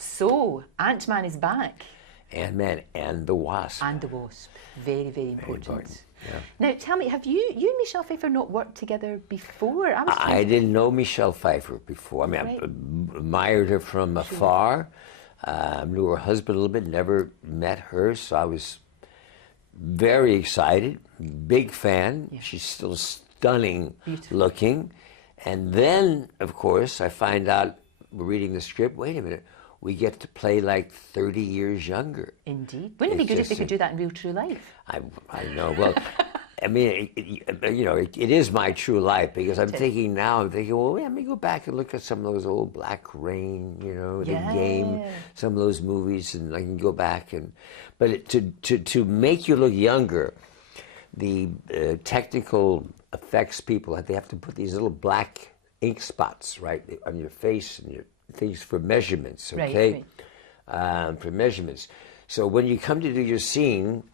So, Ant-Man is back. Ant-Man and the Wasp. And the Wasp. Very, very important. Very important. Yeah. Now, tell me, have you and Michelle Pfeiffer not worked together before? I didn't know Michelle Pfeiffer before. I mean, Right. I admired her from afar. Knew her husband a little bit, never met her, so I was very excited, big fan. Yeah. She's still stunning Beautiful. looking. And then, of course, I find out, reading the script, wait a minute, we get to play like 30 years younger. Indeed. Wouldn't it be good if they could do that in real true life? I know. Well, I mean, it is my true life, because I'm thinking, well, let me go back and look at some of those old Black Rain, The Game, some of those movies, and I can go back but to make you look younger, the technical effects people, they have to put these little black ink spots, right, on your face and your things for measurements, okay? Right. For measurements. So when you come to do your scene,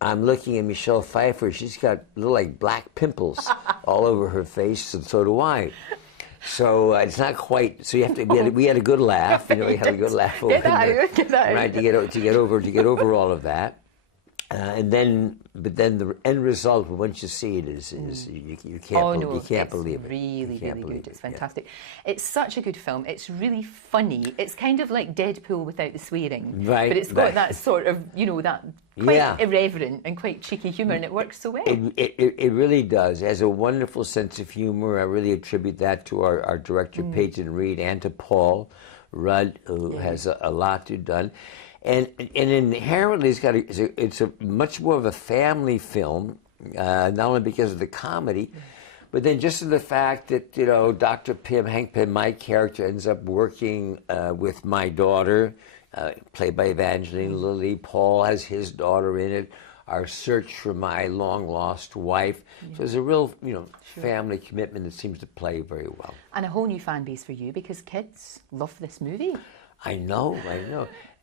I'm looking at Michelle Pfeiffer. She's got little like black pimples all over her face, and so do I. So it's not quite. So you have to. We had a good laugh. We had a good laugh over Get that right, to get over all of that. But then the end result, once you see it, is you can't believe it. Really good. It's fantastic. Yeah. It's such a good film. It's really funny. It's kind of like Deadpool without the swearing, right? But it's got that sort of that quite irreverent and quite cheeky humour, and it works so well. It really does. It has a wonderful sense of humour. I really attribute that to our director Peyton Reed and to Paul Rudd, who has a lot to done. And inherently, it's a much more of a family film, not only because of the comedy, but then just in the fact that Dr. Hank Pym, my character, ends up working with my daughter, played by Evangeline Lilly. Paul has his daughter in it. Our search for my long lost wife. So there's a real family commitment that seems to play very well. And a whole new fan base for you, because kids love this movie. I know.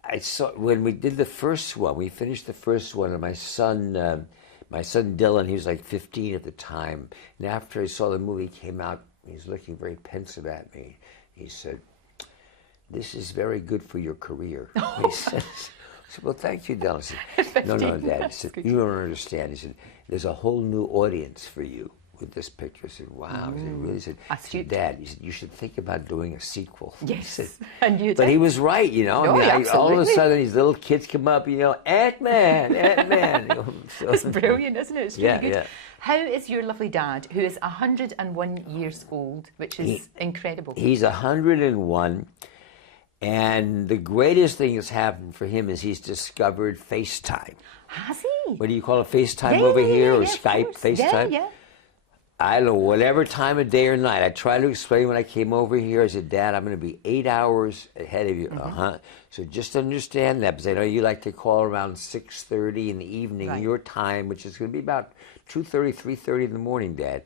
I saw when we did the first one. We finished the first one, and my son Dylan, he was like 15 at the time. And after I saw the movie came out, he was looking very pensive at me. He said, "This is very good for your career." He said, I said, "Well, thank you, Dylan." I said, "No, Dad." He said, "You don't understand." He said, "There's a whole new audience for you with this picture." I said, "Wow." He said, "Really?" He said, "Dad," he said, "you should think about doing a sequel." Yes, said, and you did. But he was right, No, all of a sudden these little kids come up, Ant-Man. So, it's brilliant, isn't it? It's really good. Yeah. How is your lovely dad, who is 101 years old, which is incredible? He's 101, and the greatest thing that's happened for him is he's discovered Facetime. Has he? What do you call it, FaceTime over here, or Skype, FaceTime? Yeah. I don't know, whatever time of day or night. I tried to explain when I came over here. I said, "Dad, I'm going to be 8 hours ahead of you." So just understand that, because I know you like to call around 6:30 in the evening, your time, which is going to be about 2:30, 3:30 in the morning, Dad.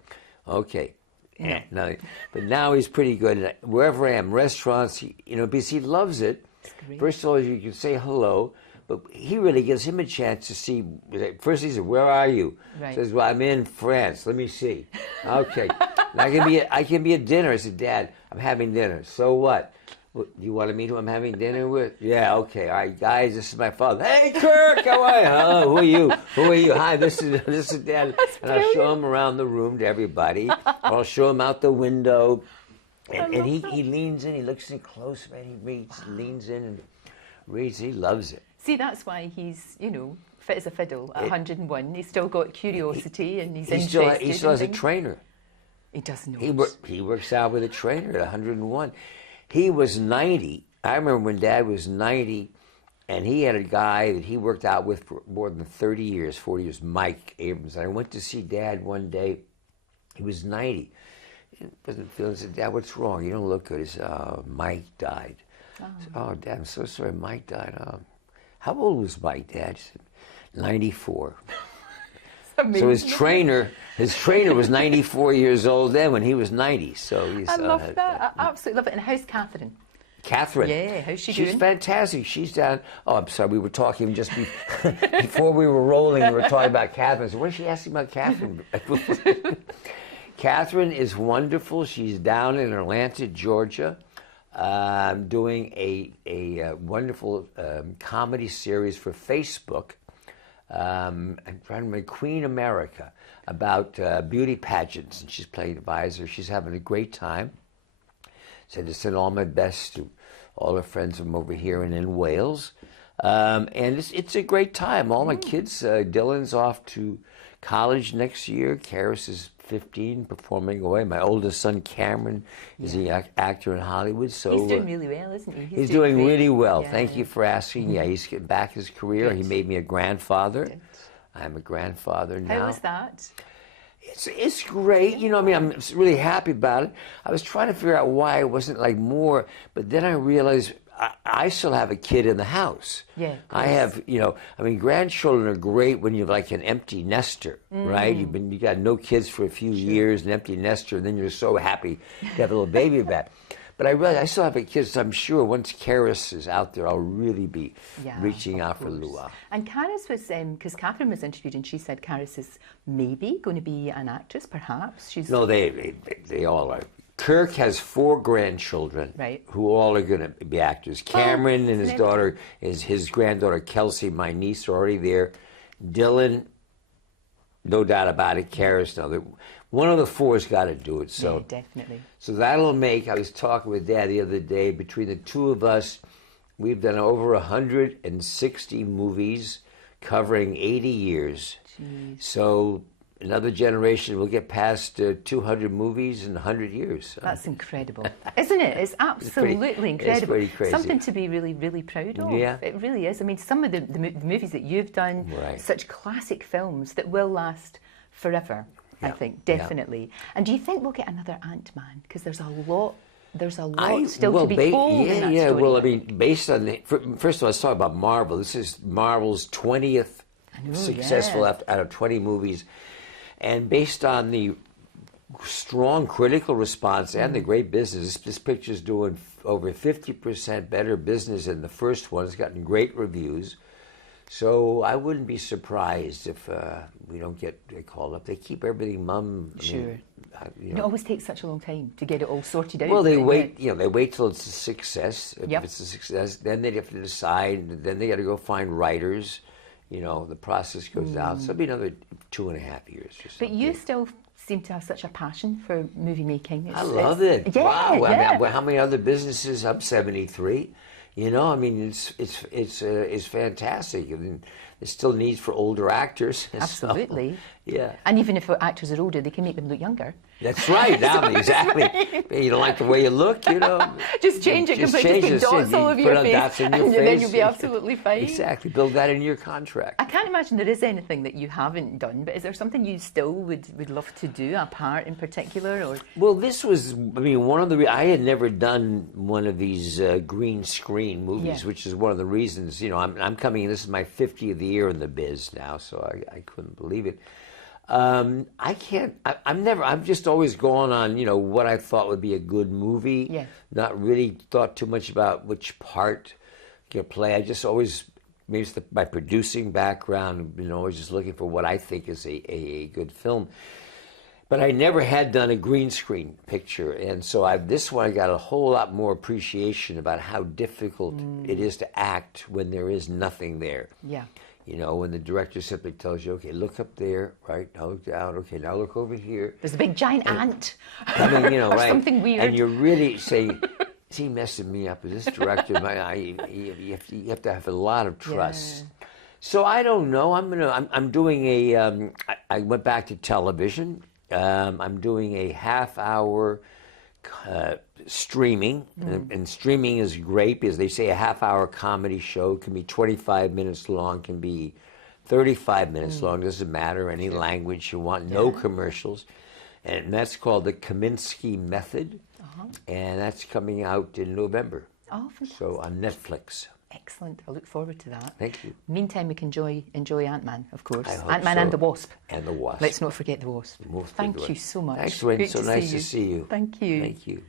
Okay. Yeah. No, but now he's pretty good. And wherever I am, restaurants, because he loves it. First of all, you can say hello. But he really gives him a chance to see. First he said, "Where are you?" Right. Says, "Well, I'm in France. Let me see." Okay. I can be at dinner. I said, "Dad, I'm having dinner." "So what? Do you want to meet who I'm having dinner with?" "Yeah, okay. All right, guys, this is my father." "Hey, Kirk, how are you?" "Hello, who are you? Who are you?" "Hi, this is Dad." And I'll show him around the room to everybody. Or I'll show him out the window. And he leans in, he looks in close, man. He reads, leans in and reads. He loves it. See, that's why he's, fit as a fiddle at 101. He's still got curiosity and he's interested. He still has a trainer. He does know. He works out with a trainer at 101. He was 90. I remember when Dad was 90, and he had a guy that he worked out with for more than 30 years, 40 years, Mike Abrams. And I went to see Dad one day. He was 90. He wasn't feeling. I said, "Dad, what's wrong? You don't look good." He said, "Oh, Mike died." I said, "Oh, Dad, I'm so sorry. Mike died." "How old was Mike, Dad?" He said, 94. So his trainer was 94 years old then when he was 90. So I love that. I absolutely love it. And how's Catherine? Catherine. Yeah, how's she doing? She's fantastic. She's down. Oh, I'm sorry. We were talking just before we were rolling. We were talking about Catherine. So what is she asking about Catherine? Catherine is wonderful. She's down in Atlanta, Georgia. doing a wonderful comedy series for Facebook. I'm trying to make Queen America about beauty pageants, and she's playing advisor. She's having a great time. Said to send all my best to all her friends from over here and in Wales. And it's a great time. All my kids, Dylan's off to college next year. Karis is 15, performing away. My oldest son, Cameron, is the actor in Hollywood. So he's doing really well, isn't he? He's doing really well. Yeah. Thank you for asking. Yeah, he's getting back his career. Good. He made me a grandfather. Good. I'm a grandfather now. How was that? It's great. You know, I mean, I'm really happy about it. I was trying to figure out why it wasn't like more, but then I realized I still have a kid in the house. Yeah. I have, you know, I mean, grandchildren are great when you're like an empty nester, right? You got no kids for a few years, an empty nester, and then you're so happy to have a little baby back. But I realize I still have a kid, so I'm sure once Karis is out there, I'll really be reaching out for Lua. And Karis was, because Catherine was interviewed, and she said Karis is maybe going to be an actress, perhaps. She's No, they all are. Kirk has 4 grandchildren who all are going to be actors. Cameron and his daughter, his granddaughter Kelsey, my niece, are already there. Dylan, no doubt about it. Karis, no. One of the 4's got to do it. So yeah, definitely. So that'll make, I was talking with Dad the other day, between the 2 of us, we've done over 160 movies covering 80 years. Jeez. So another generation will get past 200 movies in 100 years. So. That's incredible, isn't it? It's absolutely incredible. It's pretty crazy. Something to be really, really proud of. Yeah. It really is. I mean, some of the movies that you've done, such classic films that will last forever, I think, definitely. And do you think we'll get another Ant-Man? Because there's a lot still to be told in that story. Well, I mean, based on first of all, let's talk about Marvel. This is Marvel's 20th successful out of 20 movies. And based on the strong critical response and the great business, this picture's doing over 50% better business than the first one. It's gotten great reviews. So I wouldn't be surprised if we don't get called up. They keep everything mum. Sure. It always takes such a long time to get it all sorted out. Well, they wait. You know, they wait till it's a success. If it's a success, then they have to decide. Then they got to go find writers. You know, the process goes down. So it'll be another 2.5 years or something. But you still seem to have such a passion for movie making. I love it. Yeah, wow. yeah. I mean, how many other businesses? I'm 73. You know, I mean, it's fantastic. I mean, there's still needs for older actors. Absolutely. So, yeah. And even if actors are older, they can make them look younger. That's right. Exactly. You don't like the way you look, you know. Just change it completely. Just put dots all over your face, and then you'll be absolutely fine. Exactly. Build that into your contract. I can't imagine there is anything that you haven't done, but is there something you still would love to do, a part in particular? Or well, this was, I mean, one of the, I had never done one of these green screen movies, which is one of the reasons, you know, I'm coming in, this is my 50th year in the biz now, so I couldn't believe it. I've just always gone on, you know, what I thought would be a good movie. Yeah. Not really thought too much about which part you play. I just always, maybe it's my producing background, you know, always just looking for what I think is a good film. But I never had done a green screen picture. And so this one I got a whole lot more appreciation about how difficult it is to act when there is nothing there. Yeah. You know, when the director simply tells you, okay, look up there, right? Now look down. Okay, now look over here. There's a big giant ant. I mean, you know, or right? something weird. And you're really saying, is he messing me up? Is this director? You have to have a lot of trust. Yeah. So I don't know. I'm doing I went back to television. I'm doing a half-hour streaming, and streaming is great because they say a half-hour comedy show can be 25 minutes long, can be 35 minutes long, doesn't matter, any language you want, no commercials. And that's called the Kaminsky Method, and that's coming out in November. Oh, fantastic. So on Netflix. Excellent. I look forward to that. Thank you. Meantime, we can enjoy Ant-Man, of course. Ant-Man and the Wasp. And the Wasp. Let's not forget the Wasp. Thank you so much. Thanks, Wayne. Great so to nice see to see you. Thank you. Thank you.